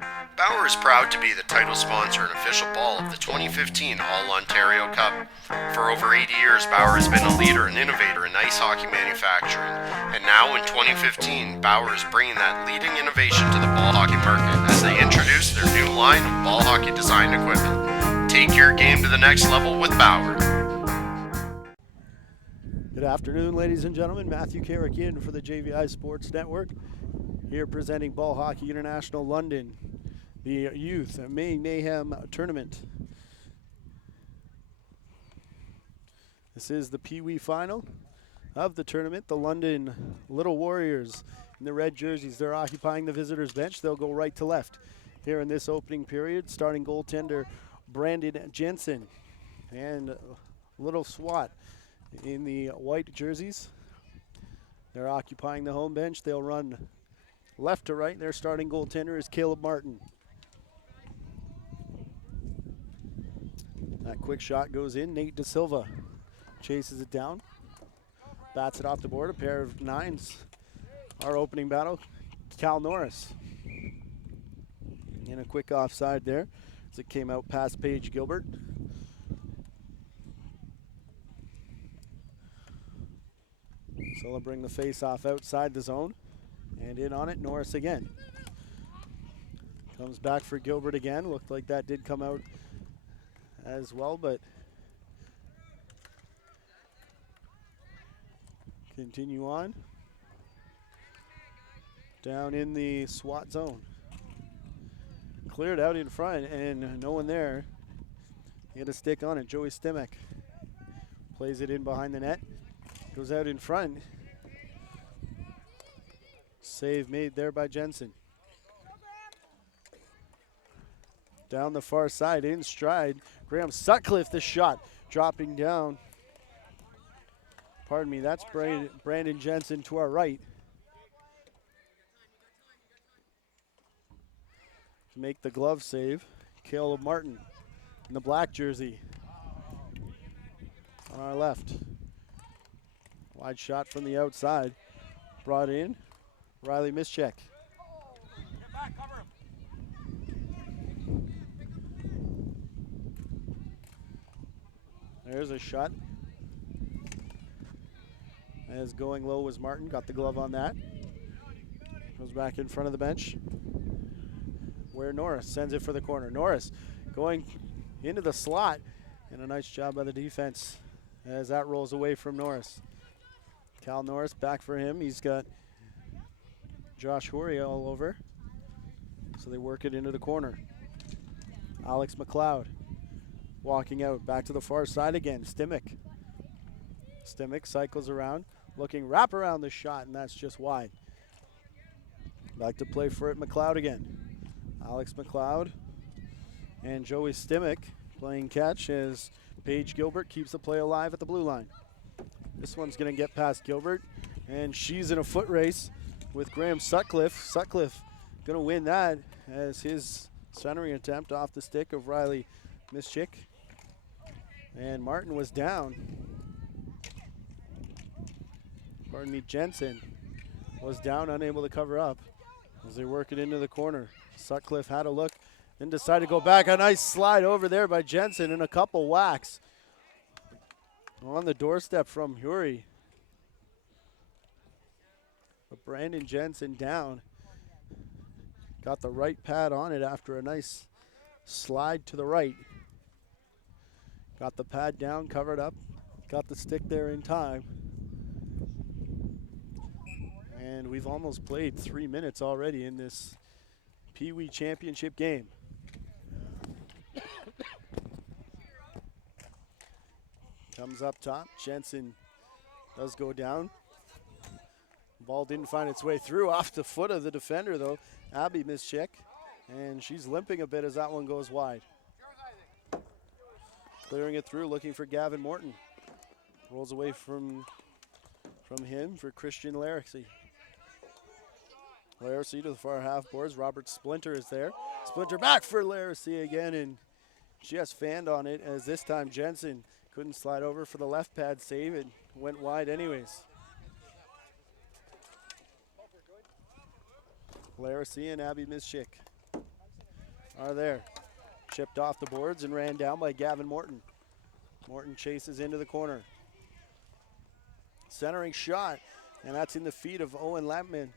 Bauer is proud to be the title sponsor and official ball of the 2015 All-Ontario Cup. For over 8 years, Bauer has been a leader and innovator in ice hockey manufacturing, and now in 2015, Bauer is bringing that leading innovation to the ball hockey market as they introduce their new line of ball hockey design equipment. Take your game to the next level with Bauer. Good afternoon, ladies and gentlemen. Matthew Carrick in for the JVI Sports Network, here presenting Ball Hockey International London, the Youth May Mayhem Tournament. This is the Peewee final of the tournament. The London Little Warriors in the red jerseys, they're occupying the visitors' bench. They'll go right to left here in this opening period. Starting goaltender Brandon Jensen and Little Swat in the white jerseys. They're occupying the home bench. They'll run left to right. Their starting goaltender is Caleb Martin. That quick shot goes in. Nate Da Silva chases it down, bats it off the board. A pair of nines. Our opening battle, Cal Norris. And a quick offside there as it came out past Paige Gilbert. So they'll bring the face-off outside the zone. And in on it, Norris again. Comes back for Gilbert again. Looked like that did come out as well, but continue on. Down in the SWAT zone. Cleared out in front and no one there. He had a stick on it. Joey Stimek plays it in behind the net. Goes out in front. Save made there by Jensen. Down the far side, in stride. Graham Sutcliffe, the shot, dropping down. Pardon me, that's Brandon Jensen to our right. To make the glove save, Caleb Martin in the black jersey on our left. Wide shot from the outside, brought in, Riley Mischek. There's a shot. As going low was Martin, got the glove on that. Goes back in front of the bench, where Norris sends it for the corner. Norris going into the slot, and a nice job by the defense as that rolls away from Norris. Cal Norris back for him. He's got Josh Horia all over. So they work it into the corner. Alex McLeod walking out, back to the far side again. Stimek cycles around, looking wrap around the shot, and that's just wide. Back to play for it, McLeod again. Alex McLeod and Joey Stimek playing catch as Paige Gilbert keeps the play alive at the blue line. This one's going to get past Gilbert, and she's in a foot race with Graham Sutcliffe. Sutcliffe going to win that as his centering attempt off the stick of Riley Mischek. And Martin was down. Pardon me, Jensen was down, unable to cover up as they work it into the corner. Sutcliffe had a look, then decided to go back. A nice slide over there by Jensen and a couple whacks on the doorstep from Huri. But Brandon Jensen down. Got the right pad on it after a nice slide to the right. Got the pad down, covered up. Got the stick there in time. And we've almost played 3 minutes already in this Peewee Championship game. Comes up top. Jensen does go down. Ball didn't find its way through off the foot of the defender, though. Abby Mischek. And she's limping a bit as that one goes wide. Clearing it through, looking for Gavin Morton. Rolls away from him for Christian Laracy. Laracy to the far half boards. Robert Splinter is there. Splinter back for Laracy again, and she has fanned on it as this time Jensen couldn't slide over for the left pad save. It went wide anyways. Laracy and Abby Mischek. are there. Chipped off the boards and ran down by Gavin Morton. Morton chases into the corner. Centering shot, and that's in the feet of Owen Lampman.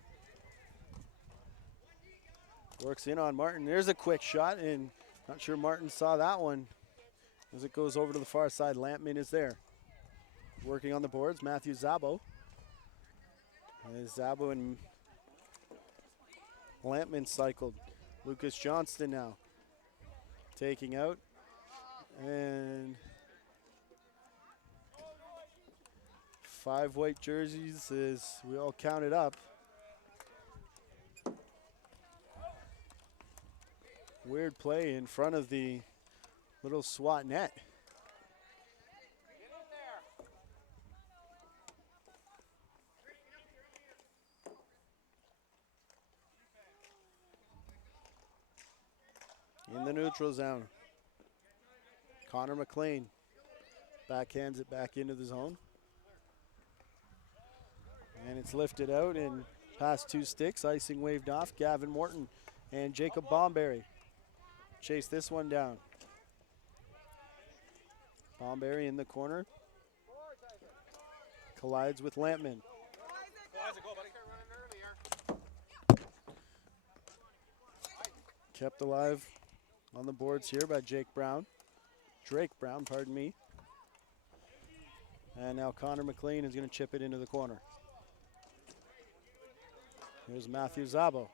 Works in on Martin. There's a quick shot, and not sure Martin saw that one as it goes over to the far side. Lampman is there. Working on the boards, Matthew Zabo. Zabo and Lampman cycled. Lucas Johnston now taking out, and 5 white jerseys as we all count it up. Weird play in front of the little SWAT net. In the neutral zone. Connor McLean backhands it back into the zone. And it's lifted out and past 2 sticks. Icing waved off. Gavin Morton and Jacob Bomberry chase this one down. Bomberry in the corner. Collides with Lampman. Kept alive on the boards here by Drake Brown, pardon me. And now Connor McLean is going to chip it into the corner. Here's Matthew Zabo.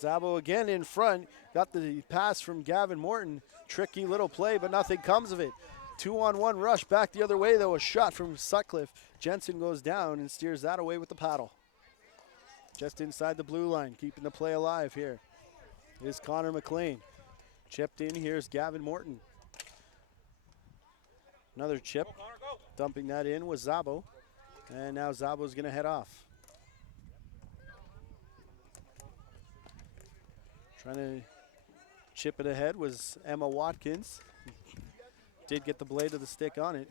Zabo again in front, got the pass from Gavin Morton. Tricky little play, but nothing comes of it. 2-on-1 rush back the other way though, a shot from Sutcliffe. Jensen goes down and steers that away with the paddle. Just inside the blue line, keeping the play alive here is Connor McLean. Chipped in, here's Gavin Morton. Another chip, dumping that in was Zabo. And now Zabo's gonna head off. Trying to chip it ahead was Emma Watkins. Did get the blade of the stick on it.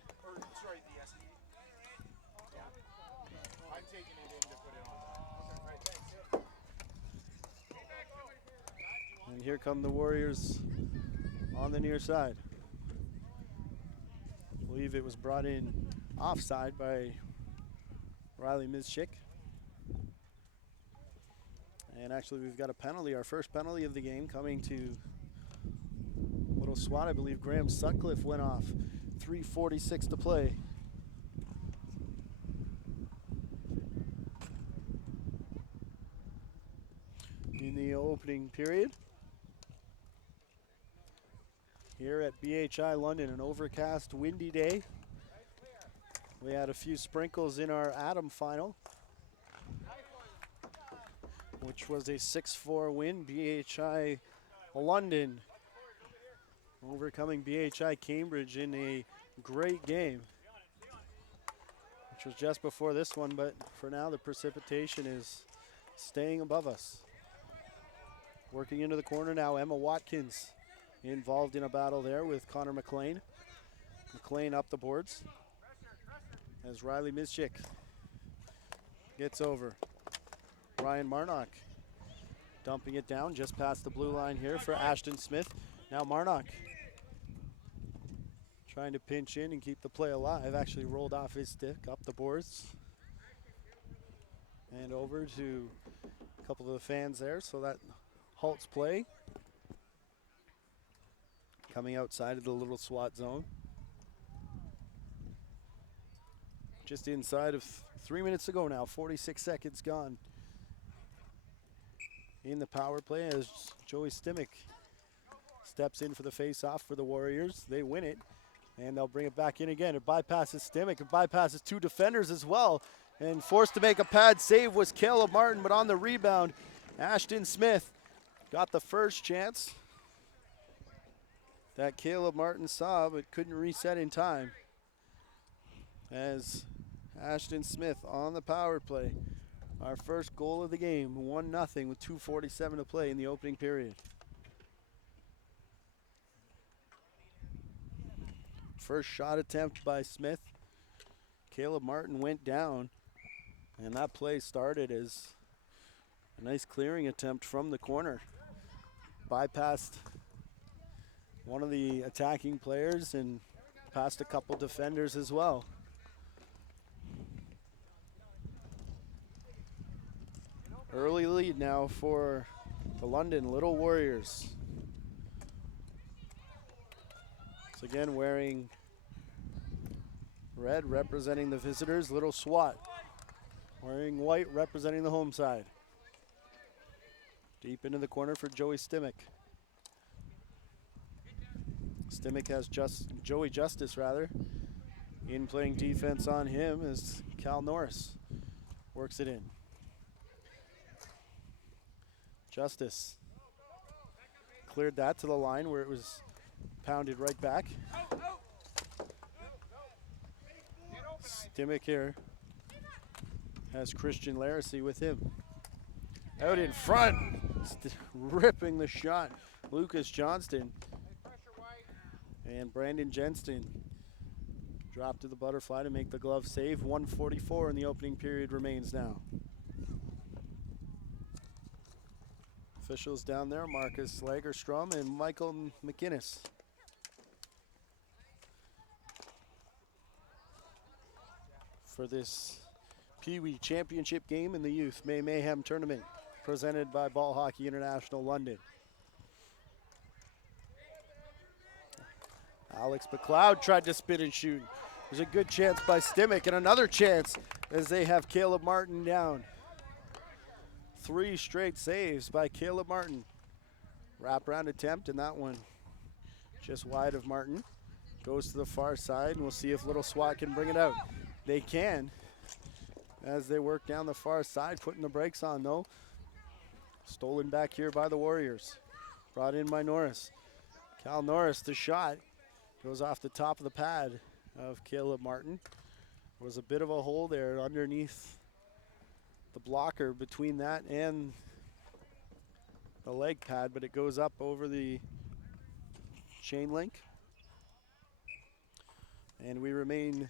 And here come the Warriors on the near side. I believe it was brought in offside by Riley Mizchik. And actually we've got a penalty, our first penalty of the game coming to Little SWAT. I believe Graham Sutcliffe went off. 3:46 to play. In the opening period. Here at BHI London, an overcast, windy day. We had a few sprinkles in our Atom final, which was a 6-4 win. BHI London overcoming BHI Cambridge in a great game, which was just before this one, but for now the precipitation is staying above us. Working into the corner now, Emma Watkins involved in a battle there with Connor McLean. McLean up the boards as Riley Mizchik gets over. Ryan Marnock dumping it down just past the blue line here for Ashton Smith. Now Marnock trying to pinch in and keep the play alive. Actually rolled off his stick up the boards and over to a couple of the fans there, so that halts play. Coming outside of the little SWAT zone. Just inside of 3 minutes to go now, 46 seconds gone in the power play as Joey Stimmick steps in for the face-off for the Warriors. They win it, and they'll bring it back in again. It bypasses Stimmick. It bypasses 2 defenders as well, and forced to make a pad save was Caleb Martin, but on the rebound, Ashton Smith got the first chance that Caleb Martin saw, but couldn't reset in time. As Ashton Smith on the power play. Our first goal of the game, 1-0 with 2:47 to play in the opening period. First shot attempt by Smith. Caleb Martin went down, and that play started as a nice clearing attempt from the corner. bypassed one of the attacking players and passed a couple defenders as well. Early lead now for the London Little Warriors. So again, wearing red representing the visitors, Little SWAT. Wearing white representing the home side. Deep into the corner for Joey Stimmick. Stimmick has Joey Justice in playing defense on him as Cal Norris works it in. Justice cleared that to the line where it was pounded right back. Stimmick here has Christian Laracy with him. Out in front, ripping the shot, Lucas Johnston. And Brandon Jensen dropped to the butterfly to make the glove save. 1:44 in the opening period remains now. Officials down there, Marcus Lagerstrom and Michael McInnes. For this Peewee Championship game in the Youth May Mayhem tournament, presented by Ball Hockey International London. Alex McLeod tried to spin and shoot. There's a good chance by Stimmick and another chance as they have Caleb Martin down. 3 straight saves by Caleb Martin. Wraparound attempt, and that one just wide of Martin. Goes to the far side, and we'll see if Little SWAT can bring it out. They can, as they work down the far side, putting the brakes on though. Stolen back here by the Warriors. Brought in by Norris. Cal Norris, the shot. Goes off the top of the pad of Caleb Martin. There was a bit of a hole there underneath the blocker between that and the leg pad, but it goes up over the chain link. And we remain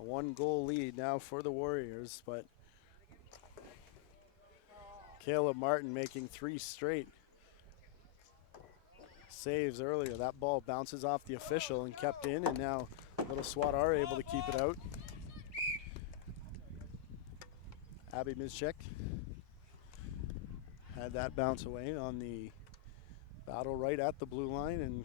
a 1-goal lead now for the Warriors, but Caleb Martin making 3 straight saves earlier. That ball bounces off the official and kept in, and now Little SWAT are able to keep it out. Abby Mizchek had that bounce away on the battle right at the blue line, and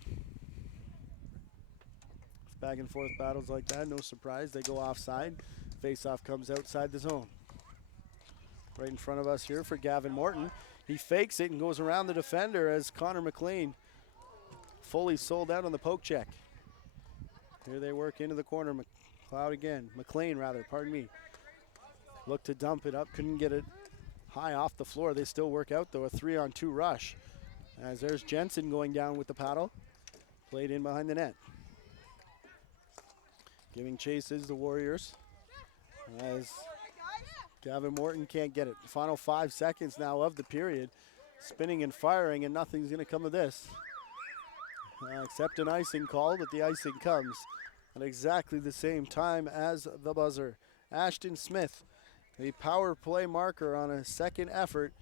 back and forth battles like that, no surprise, they go offside. Face-off comes outside the zone. Right in front of us here for Gavin Morton. He fakes it and goes around the defender as Connor McLean fully sold out on the poke check. Here they work into the corner. McLean rather, pardon me. Looked to dump it up, couldn't get it high off the floor. They still work out though, a 3-on-2 rush. As there's Jensen going down with the paddle. Played in behind the net. Giving chase is the Warriors as Gavin Morton can't get it. Final 5 seconds now of the period. Spinning and firing, and nothing's going to come of this. Except an icing call, but the icing comes at exactly the same time as the buzzer. Ashton Smith, the power play marker on a second effort.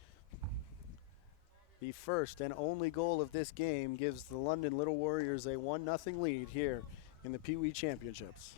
The first and only goal of this game gives the London Little Warriors a 1-0 lead here in the Peewee Championships.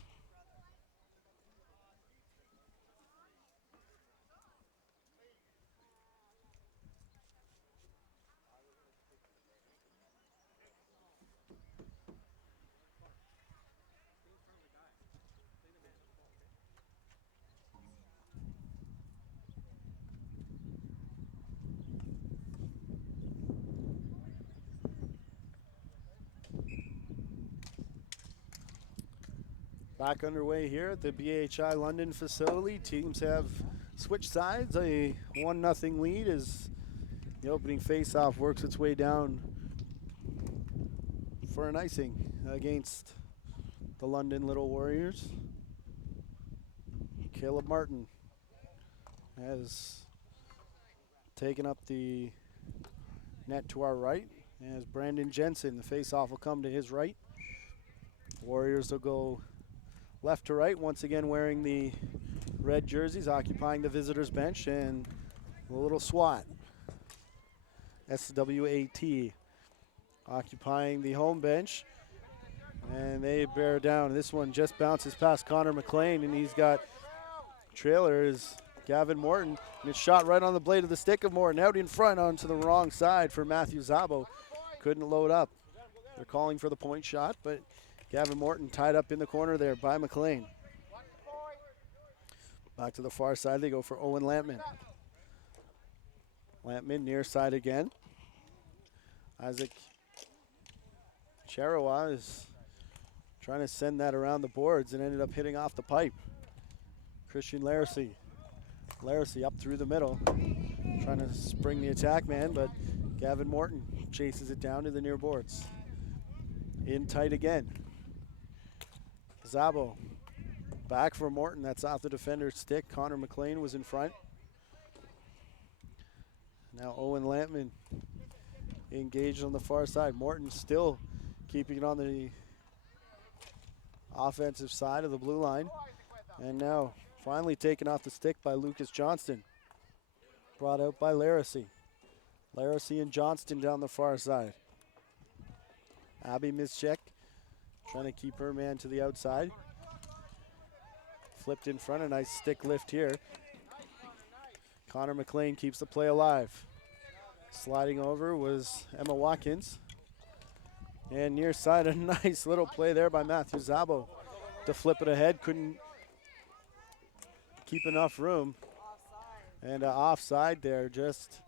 Back underway here at the BHI London facility. Teams have switched sides. A 1-0 lead as the opening faceoff works its way down for an icing against the London Little Warriors. Caleb Martin has taken up the net to our right as Brandon Jensen, the faceoff will come to his right. Warriors will go left to right, once again wearing the red jerseys, occupying the visitors bench, and the Little SWAT SWAT, occupying the home bench. And they bear down. This one just bounces past Connor McLean, and he's got trailer is Gavin Morton. And it's shot right on the blade of the stick of Morton, out in front onto the wrong side for Matthew Zabo. Couldn't load up. They're calling for the point shot, but Gavin Morton tied up in the corner there by McLean. Back to the far side, they go for Owen Lampman. Lampman near side again. Isaac Charawa is trying to send that around the boards and ended up hitting off the pipe. Christian Laracy. Laracy up through the middle, trying to spring the attack man, but Gavin Morton chases it down to the near boards. In tight again. Zabo back for Morton. That's off the defender's stick. Connor McLean was in front. Now Owen Lampman engaged on the far side. Morton still keeping it on the offensive side of the blue line. And now finally taken off the stick by Lucas Johnston. Brought out by Laracy. Laracy and Johnston down the far side. Abby Mischek trying to keep her man to the outside. Flipped in front, a nice stick lift here. Connor McLean keeps the play alive. Sliding over was Emma Watkins. And near side, a nice little play there by Matthew Zabo to flip it ahead. Couldn't keep enough room. And offside there, just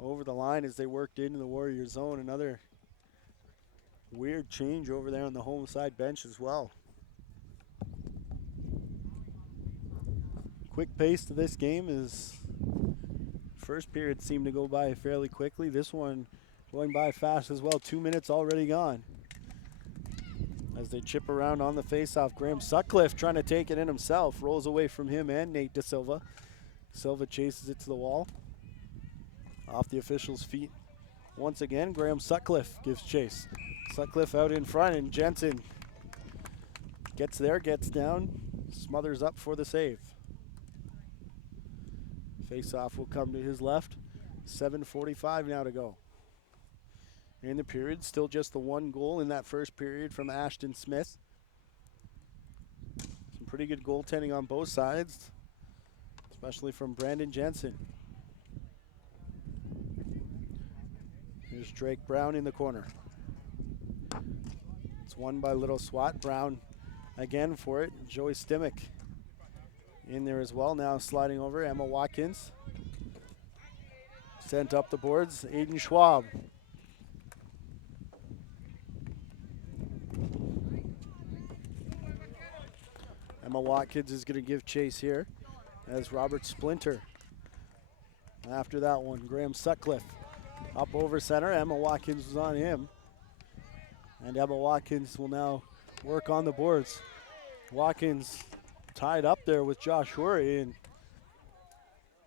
over the line as they worked into the Warrior zone. Another weird change over there on the home side bench as well. Quick pace to this game is first period seemed to go by fairly quickly. This one going by fast as well. 2 minutes already gone. As they chip around on the faceoff, Graham Sutcliffe trying to take it in himself. Rolls away from him and Nate Da Silva. Silva chases it to the wall. Off the official's feet. Once again, Graham Sutcliffe gives chase. Sutcliffe out in front, and Jensen gets there, gets down, smothers up for the save. Face-off will come to his left. 7:45 now to go. In the period, still just the one goal in that first period from Ashton Smith. Some pretty good goaltending on both sides, especially from Brandon Jensen. Here's Drake Brown in the corner. It's won by Little Swat. Brown again for it. Joey Stimick in there as well. Now sliding over, Emma Watkins. Sent up the boards, Aiden Schwab. Emma Watkins is going to give chase here as Robert Splinter. After that one, Graham Sutcliffe up over center. Emma Watkins was on him. And Emma Watkins will now work on the boards. Watkins tied up there with Josh Hurry, and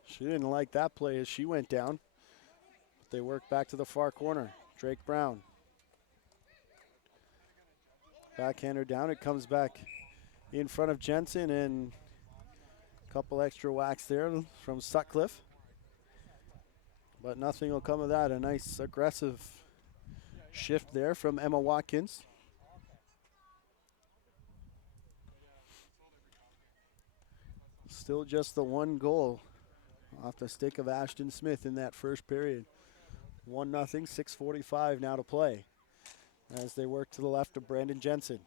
she didn't like that play as she went down. But they work back to the far corner. Drake Brown. Backhander down, it comes back in front of Jensen, and a couple extra whacks there from Sutcliffe. But nothing will come of that. A nice aggressive shift there from Emma Watkins. Still just the one goal off the stick of Ashton Smith in that first period. 1-0, 6:45 now to play as they work to the left of Brandon Jensen.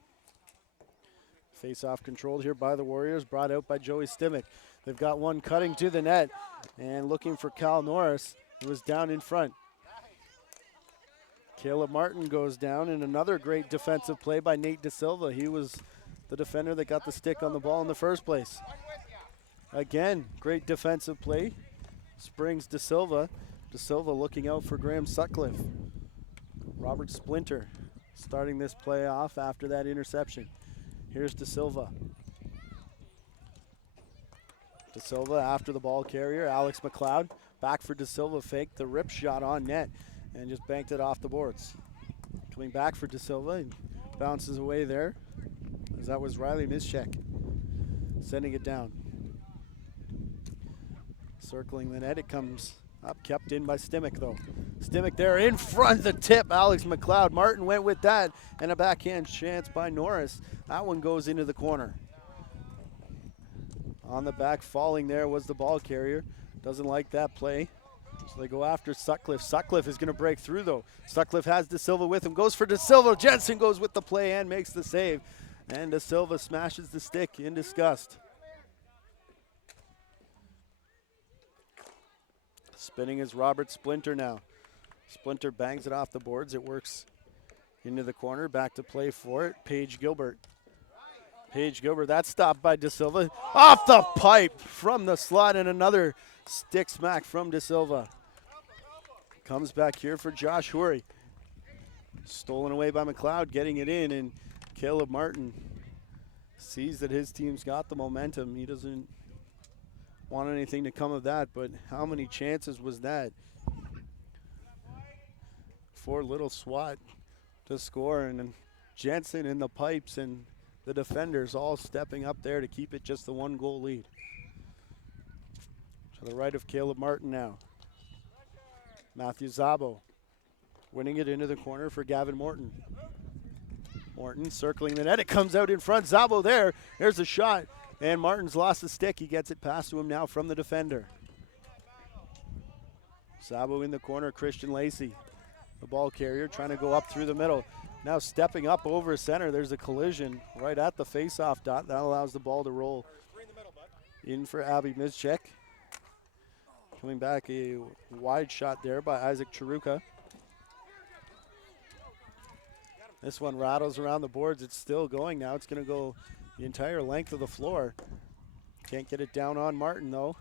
Face-off controlled here by the Warriors, brought out by Joey Stimick. They've got one cutting to the net and looking for Cal Norris, who was down in front. Caleb Martin goes down, and another great defensive play by Nate Da Silva. He was the defender that got the stick on the ball in the first place. Again, great defensive play. Springs Da Silva. Da Silva looking out for Graham Sutcliffe. Robert Splinter starting this play off after that interception. Here's Da Silva. Da Silva after the ball carrier, Alex McLeod. Back for Da Silva, faked the rip shot on net and just banked it off the boards. Coming back for Da Silva and bounces away there, as that was Riley Mischek sending it down. Circling the net, it comes Up, kept in by Stimac, though. Stimac there in front, the tip, Alex McLeod. Martin went with that, and a backhand chance by Norris. That one goes into the corner. On the back, falling there was the ball carrier. Doesn't like that play. So they go after Sutcliffe. Sutcliffe is going to break through, though. Sutcliffe has De Silva with him. Goes for De Silva. Jensen goes with the play and makes the save. And De Silva smashes the stick in disgust. Spinning is Robert Splinter now. Splinter bangs it off the boards. It works into the corner. Back to play for it. Paige Gilbert. Paige Gilbert, that's stopped by De Silva. Off the pipe from the slot, and another stick smack from De Silva. Comes back here for Josh Houry. Stolen away by McLeod, getting it in, and Caleb Martin sees that his team's got the momentum. He doesn't want anything to come of that, but how many chances was that for Little Swat to score? And then Jensen in the pipes and the defenders all stepping up there to keep it just the 1-goal lead. To the right of Caleb Martin now. Matthew Zabo winning it into the corner for Gavin Morton. Morton circling the net. It comes out in front. Zabo there. There's a shot. And Martin's lost the stick. He gets it past to him now from the defender. Zabo in the corner. Christian Lacey, the ball carrier, trying to go up through the middle. Now stepping up over center. There's a collision right at the face-off dot. That allows the ball to roll in for Abby Mischek. Coming back, a wide shot there by Isaac Chiruka. This one rattles around the boards. It's still going now. It's going to go the entire length of the floor. Can't get it down on Martin, though,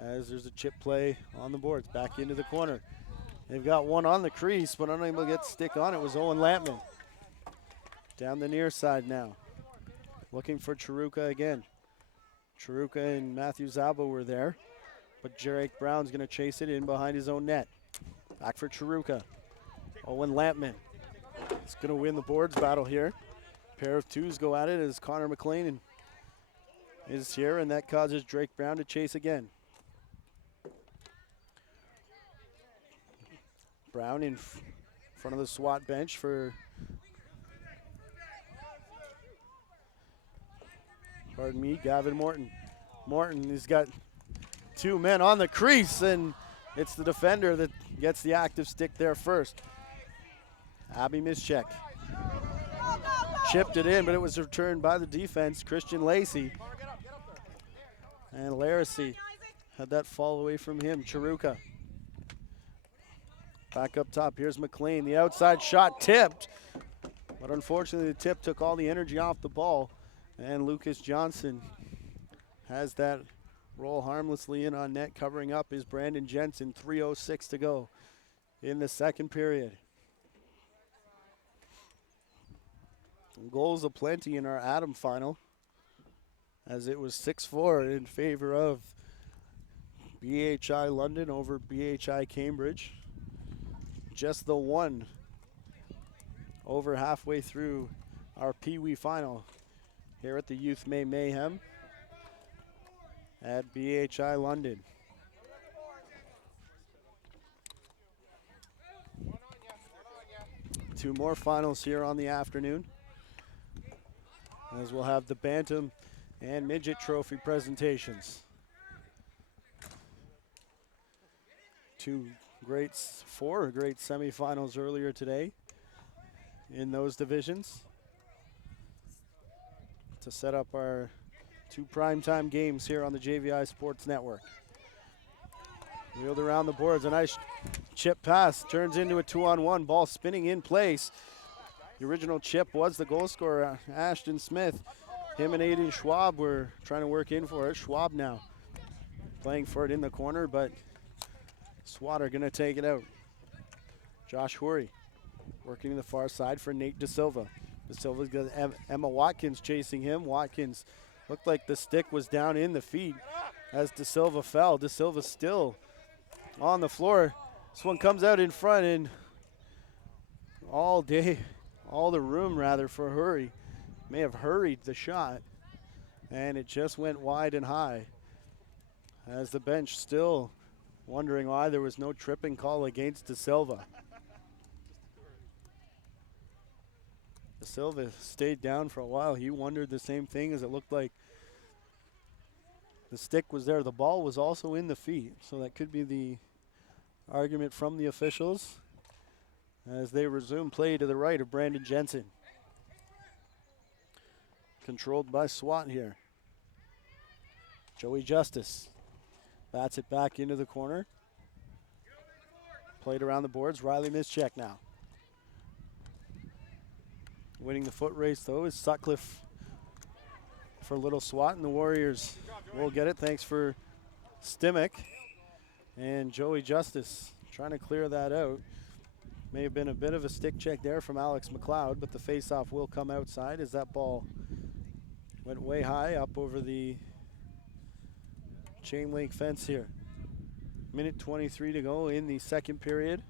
as there's a chip play on the boards. Back into the corner. They've got one on the crease, but unable to get stick on it was Owen Lampman. Down the near side now. Looking for Chiruka again. Chiruka and Matthew Zabo were there, but Jarek Brown's going to chase it in behind his own net. Back for Chiruka. Owen Lampman. It's going to win the boards battle here. Pair of twos go at it as Connor McLean is here, and that causes Drake Brown to chase again. Brown in front of the SWAT bench for Gavin Morton. Morton has got two men on the crease, and it's the defender that gets the active stick there first. Abby Mischek chipped it in, but it was returned by the defense. Christian Lacey and Laracy had that fall away from him. Chiruka back up top. Here's McLean. The outside shot tipped, but unfortunately the tip took all the energy off the ball, and Lucas Johnson has that roll harmlessly in on net. Covering up is Brandon Jensen. 3:06 to go in the second period. Goals aplenty in our Adam final, as it was 6-4 in favor of BHI London over BHI Cambridge. Just the one over halfway through our Peewee final here at the Youth May Mayhem at BHI London. Two more finals here on the afternoon, as we'll have the Bantam and Midget Trophy presentations. Four great semifinals earlier today in those divisions to set up our two primetime games here on the JVI Sports Network. Wheeled around the boards, a nice chip pass turns into a 2-on-1, ball spinning in place. The original chip was the goal scorer, Ashton Smith. Him and Aiden Schwab were trying to work in for it. Schwab now playing for it in the corner, but SWAT are going to take it out. Josh Houry working to the far side for Nate De Silva. De Silva's got Emma Watkins chasing him. Watkins looked like the stick was down in the feet as De Silva fell. De Silva still on the floor. This one comes out in front, and all the room rather for Houry may have hurried the shot, and it just went wide and high as the bench still wondering why there was no tripping call against De Silva. De Silva stayed down for a while. He wondered the same thing, as it looked like the stick was there. The ball was also in the feet, so that could be the argument from the officials as they resume play to the right of Brandon Jensen. Controlled by SWAT here. Joey Justice bats it back into the corner. Played around the boards. Riley Mischek now. Winning the foot race, though, is Sutcliffe for Little SWAT, and the Warriors will get it. Thanks for Stimek and Joey Justice trying to clear that out. May have been a bit of a stick check there from Alex McLeod, but the faceoff will come outside as that ball went way high up over the chain link fence here. Minute 23 to go in the second period.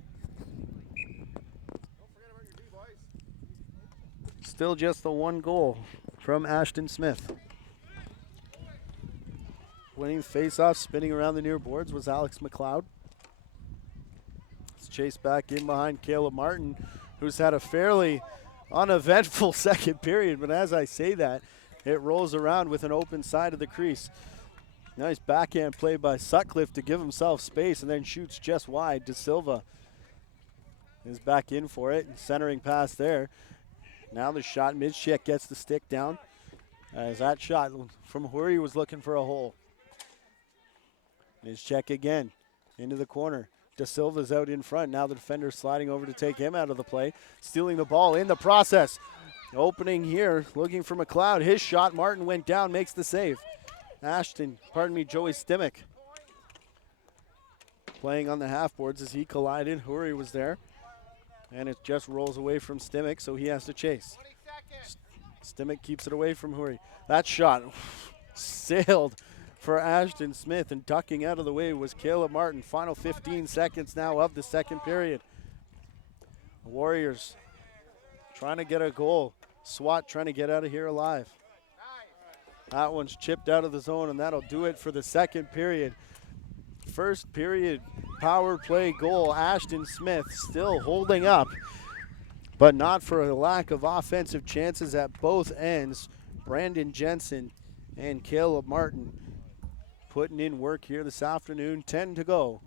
Still just the one goal from Ashton Smith. Winning face-off, spinning around the near boards, was Alex McLeod. It's chased back in behind Caleb Martin, who's had a fairly uneventful second period, but as I say that, it rolls around with an open side of the crease. Nice backhand play by Sutcliffe to give himself space and then shoots just wide. De Silva is back in for it, centering pass there. Now the shot, Mischek gets the stick down as that shot from Huri was looking for a hole. Mischek again into the corner. De Silva's out in front. Now the defender sliding over to take him out of the play. Stealing the ball in the process. Opening here, looking for McLeod. His shot, Martin went down, makes the save. Joey Stimek playing on the half boards as he collided. Huri was there. And it just rolls away from Stimek, so he has to chase. Stimek keeps it away from Huri. That shot sailed for Ashton Smith, and ducking out of the way was Caleb Martin. Final 15 seconds now of the second period. The Warriors trying to get a goal. SWAT trying to get out of here alive. That one's chipped out of the zone, and that'll do it for the second period. First period power play goal. Ashton Smith still holding up, but not for a lack of offensive chances at both ends. Brandon Jensen and Caleb Martin putting in work here this afternoon. 10 to go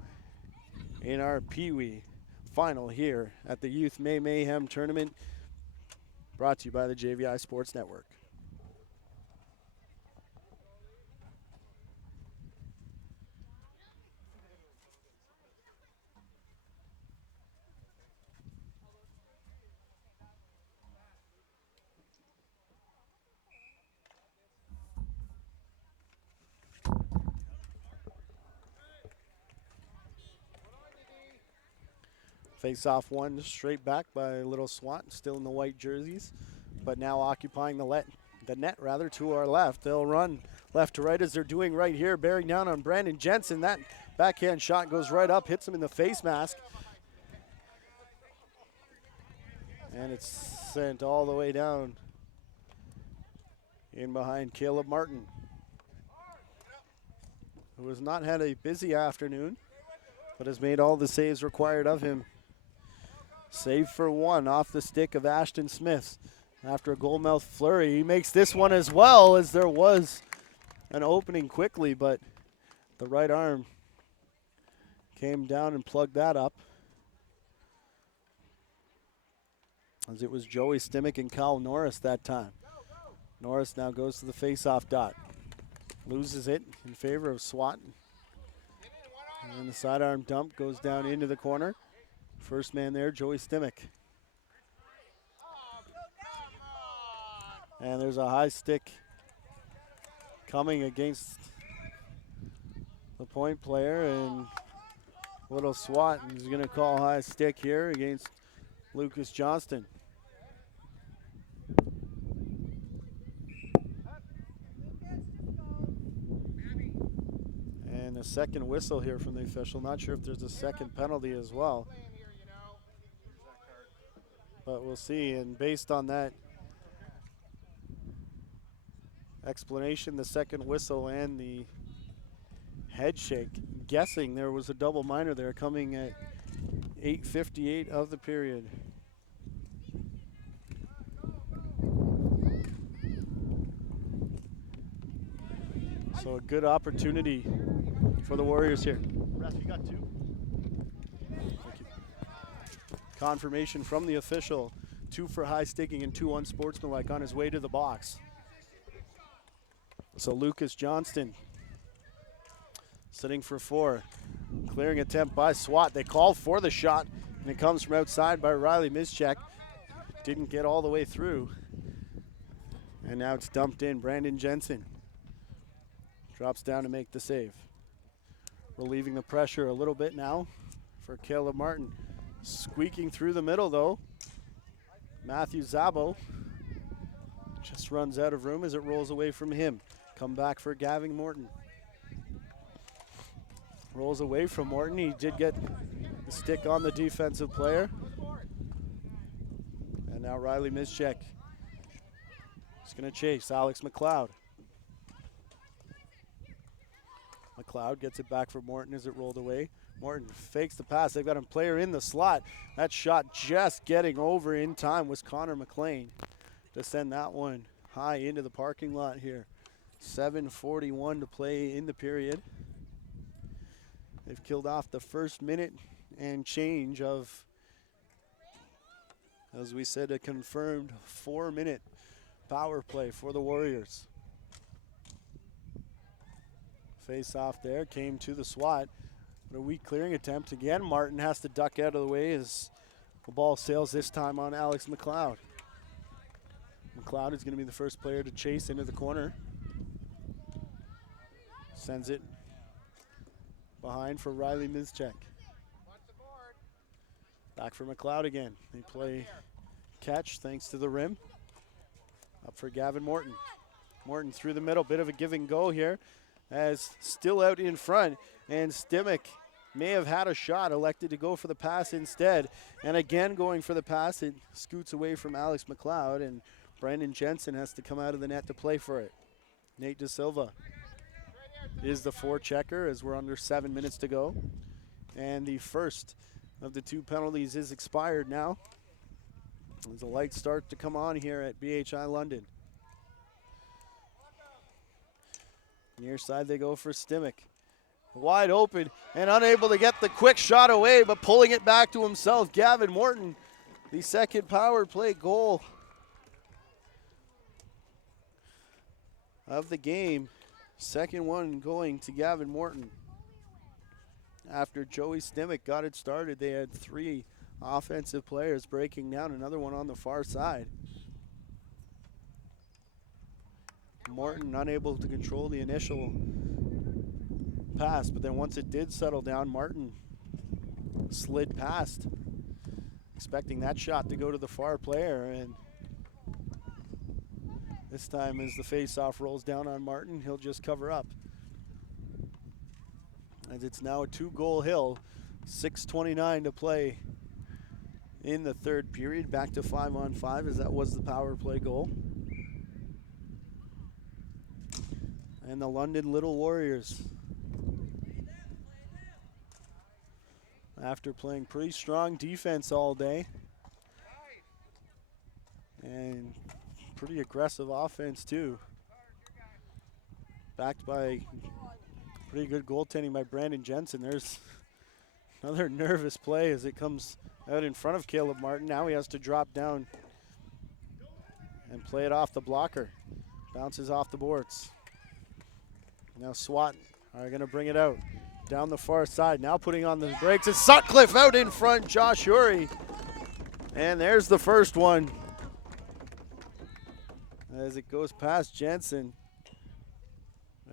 in our Peewee final here at the Youth May Mayhem tournament, brought to you by the JVI Sports Network. Face off one straight back by Little SWAT, still in the white jerseys, but now occupying the net to our left. They'll run left to right as they're doing right here, bearing down on Brandon Jensen. That backhand shot goes right up, hits him in the face mask. And it's sent all the way down in behind Caleb Martin, who has not had a busy afternoon, but has made all the saves required of him. Save for one off the stick of Ashton Smith. After a goalmouth flurry, he makes this one as well, as there was an opening quickly, but the right arm came down and plugged that up. As it was Joey Stimek and Kyle Norris that time. Norris now goes to the face-off dot. Loses it in favor of SWAT. And the sidearm dump goes down into the corner. First man there, Joey Stimek. And there's a high stick coming against the point player, and Little SWAT is going to call high stick here against Lucas Johnston. And a second whistle here from the official. Not sure if there's a second penalty as well, but we'll see. And based on that explanation, the second whistle and the head shake, guessing there was a double minor there coming at 8:58 of the period. So a good opportunity for the Warriors here. Ref, you got 2. Thank you. Confirmation from the official. 2 for high sticking and 2 unsportsmanlike on his way to the box. So Lucas Johnston sitting for 4. Clearing attempt by Swat. They call for the shot, and it comes from outside by Riley Mischek. Didn't get all the way through. And now it's dumped in. Brandon Jensen drops down to make the save. Relieving the pressure a little bit now for Caleb Martin. Squeaking through the middle though. Matthew Zabo just runs out of room as it rolls away from him. Come back for Gavin Morton. Rolls away from Morton. He did get the stick on the defensive player. And now Riley Mischek is going to chase Alex McLeod. McLeod gets it back for Morton as it rolled away. Morton fakes the pass. They've got a player in the slot. That shot just getting over in time was Connor McLean to send that one high into the parking lot here. 7:41 to play in the period. They've killed off the first minute and change of, as we said, a confirmed 4-minute power play for the Warriors. Face off there, came to the SWAT. But a weak clearing attempt. Again, Martin has to duck out of the way as the ball sails this time on Alex McLeod. McLeod is going to be the first player to chase into the corner. Sends it behind for Riley Mischek. Back for McLeod again. They play catch thanks to the rim. Up for Gavin Morton. Morton through the middle. Bit of a give and go here as still out in front. And Stimek may have had a shot, elected to go for the pass instead. And again going for the pass, it scoots away from Alex McLeod, and Brandon Jensen has to come out of the net to play for it. Nate Da Silva is the forechecker as we're under 7 minutes to go. And the first of the 2 penalties is expired now. There's a light start to come on here at BHI London. Near side they go for Stimek. Wide open and unable to get the quick shot away, but pulling it back to himself, Gavin Morton. The second power play goal of the game. Second one going to Gavin Morton. After Joey Stimek got it started, they had 3 offensive players breaking down, another one on the far side. Morton unable to control the initial pass, but then once it did settle down, Martin slid past, expecting that shot to go to the far player, and this time as the face-off rolls down on Martin, he'll just cover up. As it's now a 2-goal hill, 6:29 to play in the third period, back to 5-on-5 as that was the power play goal. And the London Little Warriors, after playing pretty strong defense all day and pretty aggressive offense too, backed by pretty good goaltending by Brandon Jensen. There's another nervous play as it comes out in front of Caleb Martin. Now he has to drop down and play it off the blocker. Bounces off the boards. Now SWAT are going to bring it out down the far side. Now putting on the brakes. It's Sutcliffe out in front, Josh Uri. And there's the first one as it goes past Jensen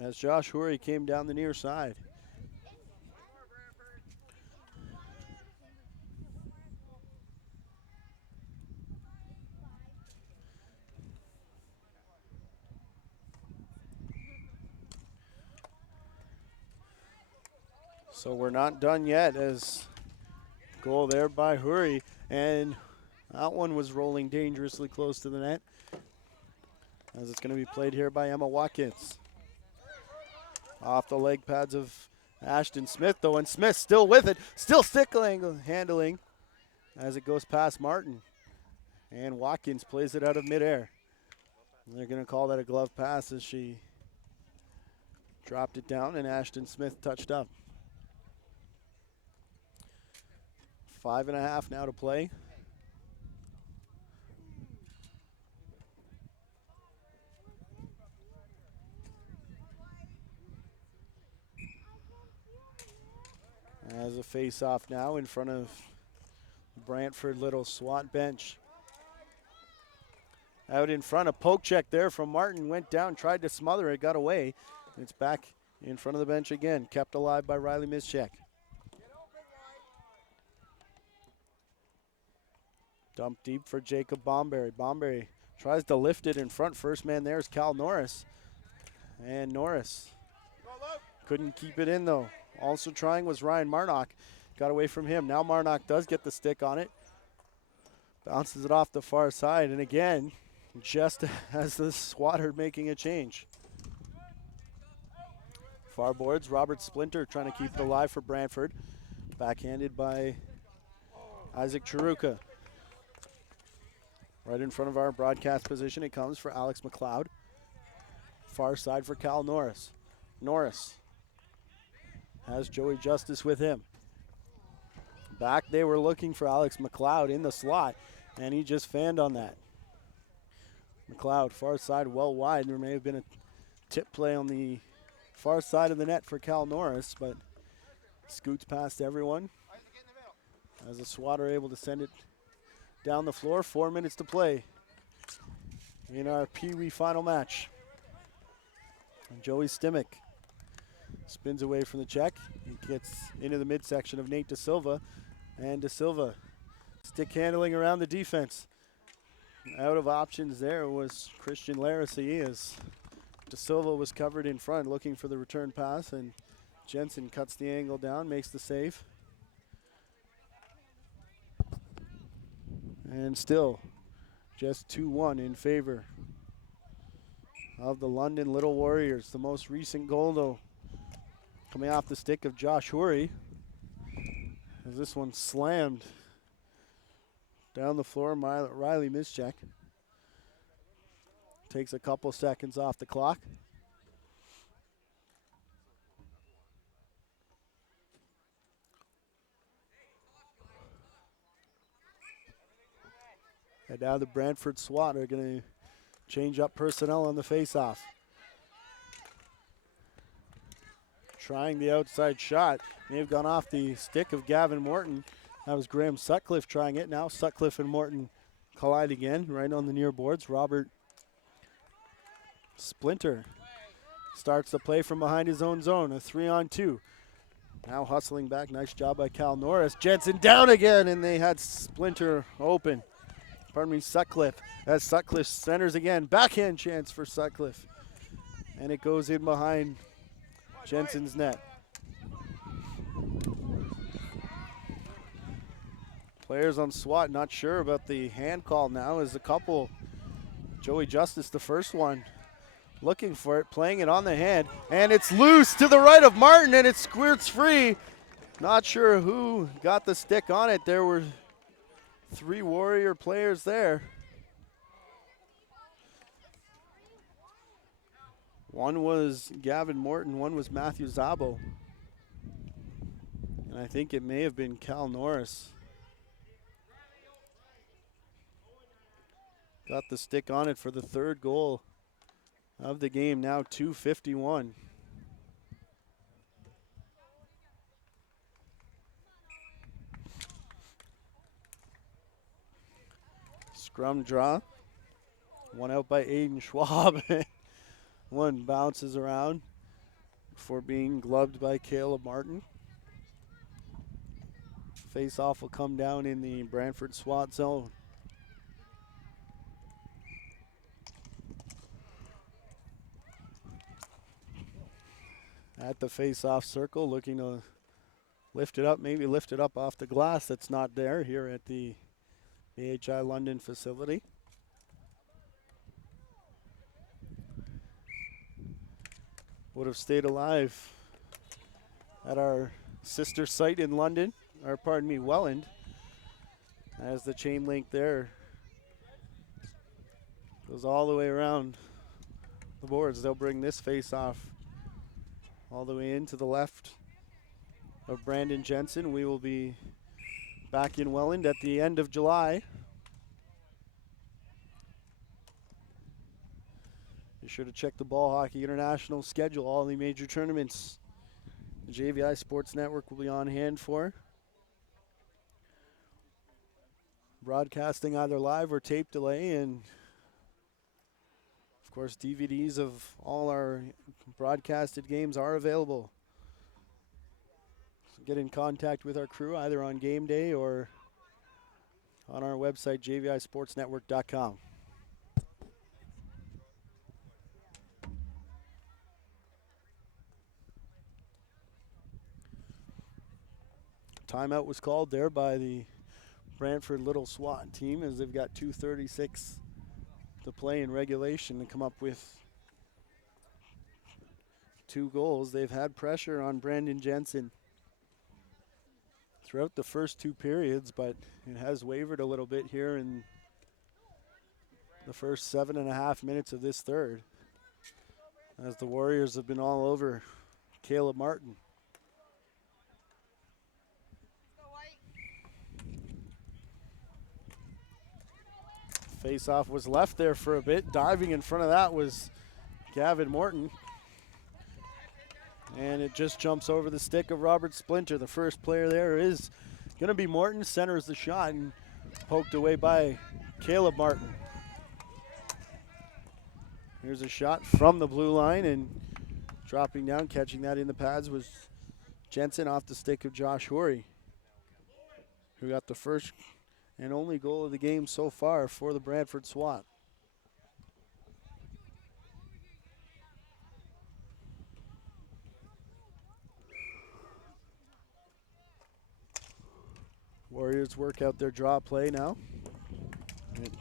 as Josh Uri came down the near side. So we're not done yet as goal there by Huri, and that one was rolling dangerously close to the net as it's going to be played here by Emma Watkins. Off the leg pads of Ashton Smith though, and Smith still with it, still handling as it goes past Martin. And Watkins plays it out of midair. And they're going to call that a glove pass as she dropped it down and Ashton Smith touched up. 5.5 now to play. As a face-off now in front of Brantford little SWAT bench. Out in front, a poke check there from Martin. Went down, tried to smother it, got away. It's back in front of the bench again. Kept alive by Riley Mischek. Dump deep for Jacob Bomberry. Bomberry tries to lift it in front. First man there is Cal Norris. And Norris couldn't keep it in though. Also trying was Ryan Marnock. Got away from him. Now Marnock does get the stick on it. Bounces it off the far side. And again, just as the swatter making a change. Far boards, Robert Splinter trying to keep it alive for Brantford. Backhanded by Isaac Chiruka. Right in front of our broadcast position, it comes for Alex McLeod. Far side for Cal Norris. Norris has Joey Justice with him. Back they were looking for Alex McLeod in the slot, and he just fanned on that. McLeod far side well wide. There may have been a tip play on the far side of the net for Cal Norris, but scoots past everyone. As the swatter able to send it down the floor. 4 minutes to play in our Peewee final match. And Joey Stimek spins away from the check. He gets into the midsection of Nate Da Silva. And Da Silva stick handling around the defense. Out of options there was Christian Larissy as Da Silva was covered in front looking for the return pass, and Jensen cuts the angle down, makes the save. And still just 2-1 in favor of the London Little Warriors. The most recent goal though coming off the stick of Josh Houry, as this one slammed down the floor. Riley Mischek takes a couple seconds off the clock. And now the Brantford SWAT are going to change up personnel on the faceoff. Trying the outside shot. May have gone off the stick of Gavin Morton. That was Graham Sutcliffe trying it. Now Sutcliffe and Morton collide again right on the near boards. Robert Splinter starts the play from behind his own zone. A 3-on-2. Now hustling back. Nice job by Cal Norris. Jensen down again, and they had Splinter open. Pardon me, Sutcliffe. As Sutcliffe centers again. Backhand chance for Sutcliffe. And it goes in behind Jensen's net. Players on SWAT not sure about the hand call now, as a couple. Joey Justice, the first one, looking for it, playing it on the hand. And it's loose to the right of Martin, and it squirts free. Not sure who got the stick on it. There were 3 Warrior players there. One was Gavin Morton, one was Matthew Zabo. And I think it may have been Cal Norris. Got the stick on it for the 3rd goal of the game, now 2:51. Scrum draw. One out by Aiden Schwab. One bounces around before being gloved by Caleb Martin. Face-off will come down in the Brantford SWAT zone. At the face-off circle, looking to lift it up, maybe lift it up off the glass that's not there here at the AHI London facility. Would have stayed alive at our sister site in London, or pardon me, Welland, as the chain link there goes all the way around the boards. They'll bring this face-off all the way into the left of Brandon Jensen. We will be back in Welland at the end of July. Be sure to check the Ball Hockey International schedule, all the major tournaments the JVI Sports Network will be on hand for. Broadcasting either live or tape delay, and of course DVDs of all our broadcasted games are available. So get in contact with our crew either on game day or on our website, jvisportsnetwork.com. Timeout was called there by the Brantford Little SWAT team, as they've got 2:36 to play in regulation to come up with 2 goals. They've had pressure on Brandon Jensen throughout the first 2 periods, but it has wavered a little bit here in the first 7.5 minutes of this third, as the Warriors have been all over Caleb Martin. Face-off was left there for a bit. Diving in front of that was Gavin Morton. And it just jumps over the stick of Robert Splinter. The first player there is going to be Morton. Centers the shot and poked away by Caleb Martin. Here's a shot from the blue line, and dropping down, catching that in the pads was Jensen off the stick of Josh Horry, who got the first and only goal of the game so far for the Brantford SWAT. Warriors work out their draw play now. It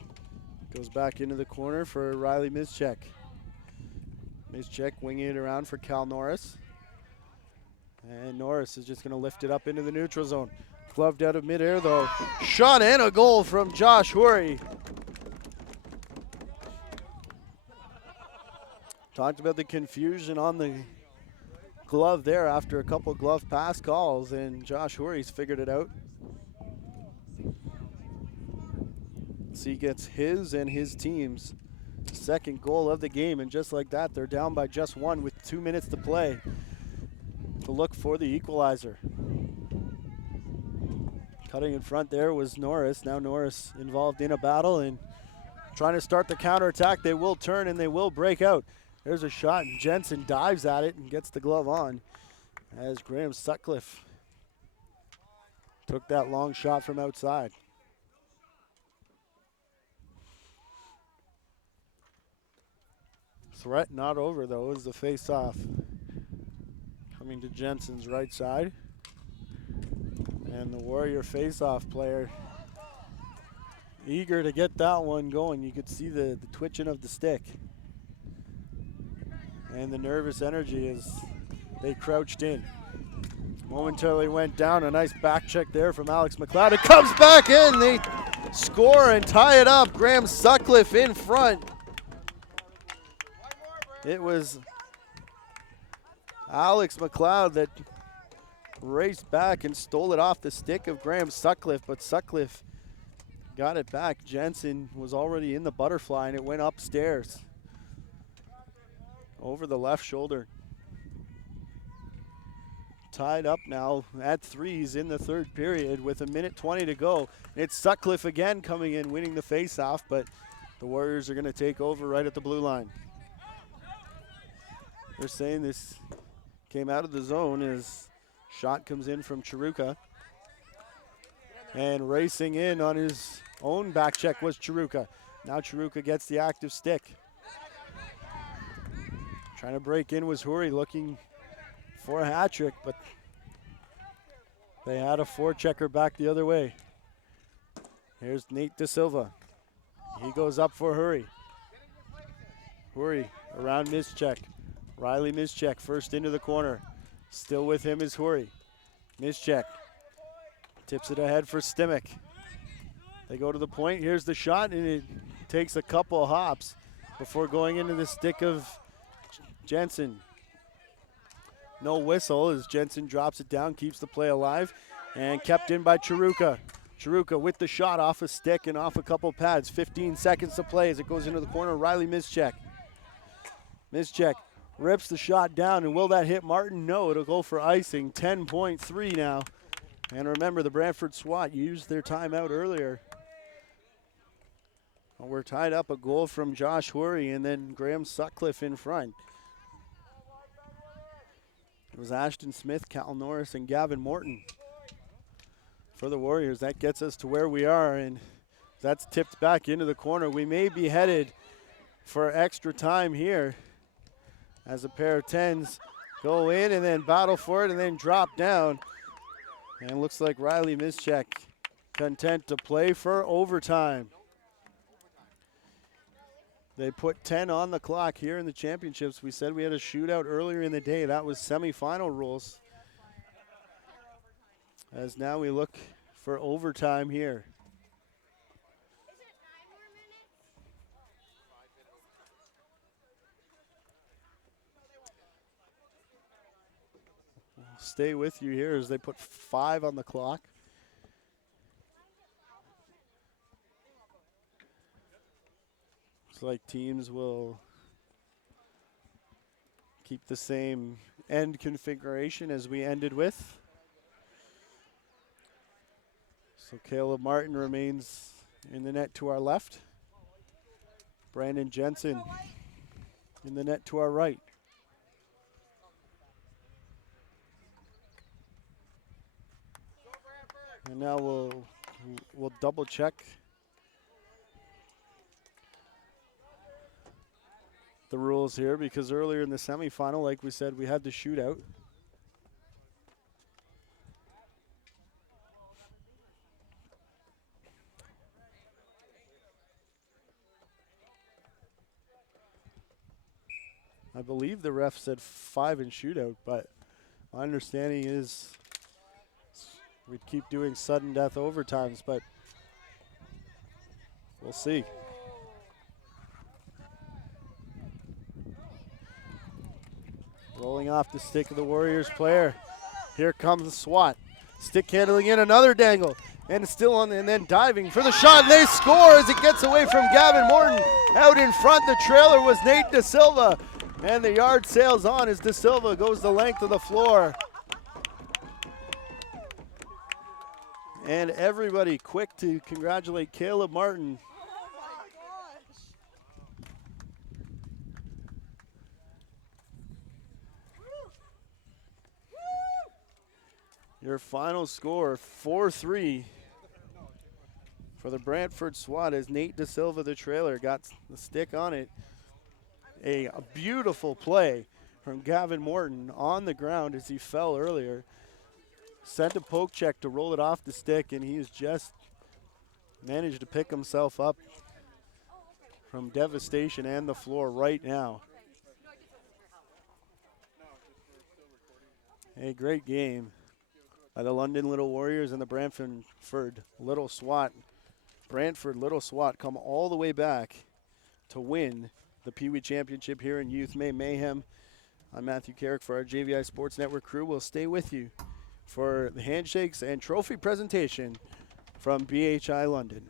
goes back into the corner for Riley Mischek. Mischek winging it around for Cal Norris. And Norris is just going to lift it up into the neutral zone. Gloved out of midair though. Shot and a goal from Josh Horry. Talked about the confusion on the glove there after a couple glove pass calls, and Josh Horry's figured it out. So he gets his and his team's second goal of the game, and just like that, they're down by just 1 with 2 minutes to play to look for the equalizer. Cutting in front there was Norris. Now Norris involved in a battle and trying to start the counterattack. They will turn and they will break out. There's a shot, and Jensen dives at it and gets the glove on as Graham Sutcliffe took that long shot from outside. Threat not over though as the face-off coming to Jensen's right side. And the Warrior face-off player eager to get that one going. You could see the twitching of the stick and the nervous energy as they crouched in. Momentarily went down. A nice back check there from Alex McLeod. It comes back in. They score and tie it up. Graham Sutcliffe in front. It was Alex McLeod that raced back and stole it off the stick of Graham Sutcliffe, but Sutcliffe got it back. Jensen was already in the butterfly, and it went upstairs over the left shoulder. Tied up now at 3s in the third period with 1:20 to go. It's Sutcliffe again coming in, winning the face-off, but the Warriors are going to take over right at the blue line. They're saying this came out of the zone as shot comes in from Chiruka. And racing in on his own back check was Chiruka. Now Chiruka gets the active stick. Trying to break in was Huri, looking for a hat trick, but they had a forechecker back the other way. Here's Nate Da Silva. He goes up for Huri. Huri around Mischek. Riley Mischek first into the corner. Still with him is Huri. Mischek tips it ahead for Stimek. They go to the point. Here's the shot, and it takes a couple of hops before going into the stick of Jensen. No whistle as Jensen drops it down, keeps the play alive, and kept in by Chiruka. Chiruka with the shot off a stick and off a couple pads. 15 seconds to play as it goes into the corner. Riley Mischek. Mischek rips the shot down, and will that hit Martin? No, it'll go for icing. 10.3 now. And remember, the Brantford SWAT used their timeout earlier. Well, we're tied up, a goal from Josh Huri and then Graham Sutcliffe in front. It was Ashton Smith, Cal Norris, and Gavin Morton for the Warriors. That gets us to where we are, and that's tipped back into the corner. We may be headed for extra time here as a pair of 10s go in and then battle for it and then drop down. And it looks like Riley Mischek content to play for overtime. They put 10 on the clock here in the championships. We said we had a shootout earlier in the day. That was semifinal rules. As now we look for overtime here. I'll stay with you here as they put 5 on the clock. Looks like teams will keep the same end configuration as we ended with. So Caleb Martin remains in the net to our left. Brandon Jensen in the net to our right. And now we'll double check the rules here, because earlier in the semifinal, like we said, we had the shootout. I believe the ref said 5 in shootout, but my understanding is we'd keep doing sudden death overtimes, but we'll see. Rolling off the stick of the Warriors player. Here comes the SWAT. Stick handling in, another dangle. And it's still on, and then diving for the shot. And they score as it gets away from Gavin Morton. Out in front, the trailer was Nate Da Silva. And the yard sails on as Da Silva goes the length of the floor. And everybody quick to congratulate Caleb Martin. Your final score, 4-3 for the Brantford SWAT as Nate Da Silva, the trailer, got the stick on it. A beautiful play from Gavin Morton on the ground as he fell earlier. Sent a poke check to roll it off the stick, and he's just managed to pick himself up from devastation and the floor right now. A great game by the London Little Warriors and the Brantford Little SWAT. Brantford Little SWAT come all the way back to win the Peewee Championship here in Youth May Mayhem. I'm Matthew Carrick for our JVI Sports Network crew. We'll stay with you for the handshakes and trophy presentation from BHI London.